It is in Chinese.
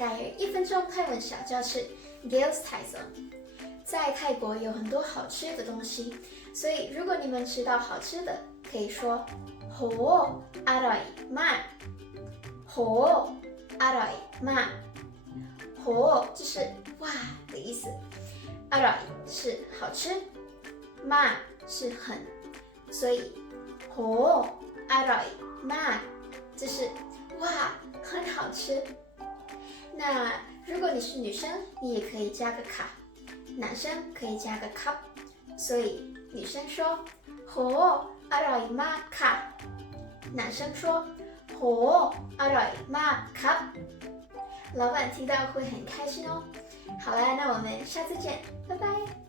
概1分钟泰文小教室 Girls泰森。在泰国有很多好吃的东西，所以如果你们吃到好吃的，可以说โหอร่อยมากโหอร่อยมากโห就是哇的意思，อร่อย是好吃，มาก是很，所以โหอร่อยมาก就是哇很好吃。那如果你是女生，你也可以加个卡，男生可以加个 cup， 所以女生说โหอร่อยมากค่ะ，男生说โหอร่อยมากครับ，老板听到会很开心哦。好啦，那我们下次见，拜拜。